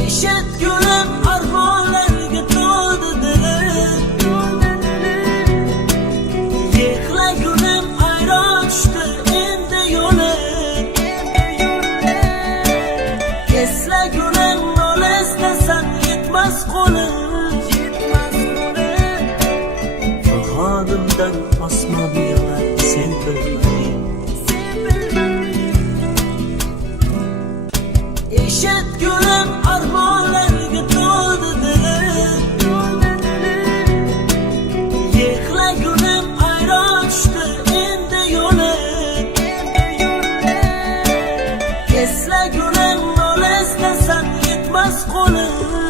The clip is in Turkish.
Eshitgulim armonlarga to'ldi dilim, yig'lagulim ayron tushdi endi yo'lim, eslagulim nol eslasam yetmas qo'lim, Farhodimdan osmon yig'lar sen bilmading. Eshitgulim armonlarga to'ldi dilim, yig'lagulim ayron tushdi endi yo'lim, eslagulim nol eslasam yetmas qo'lim.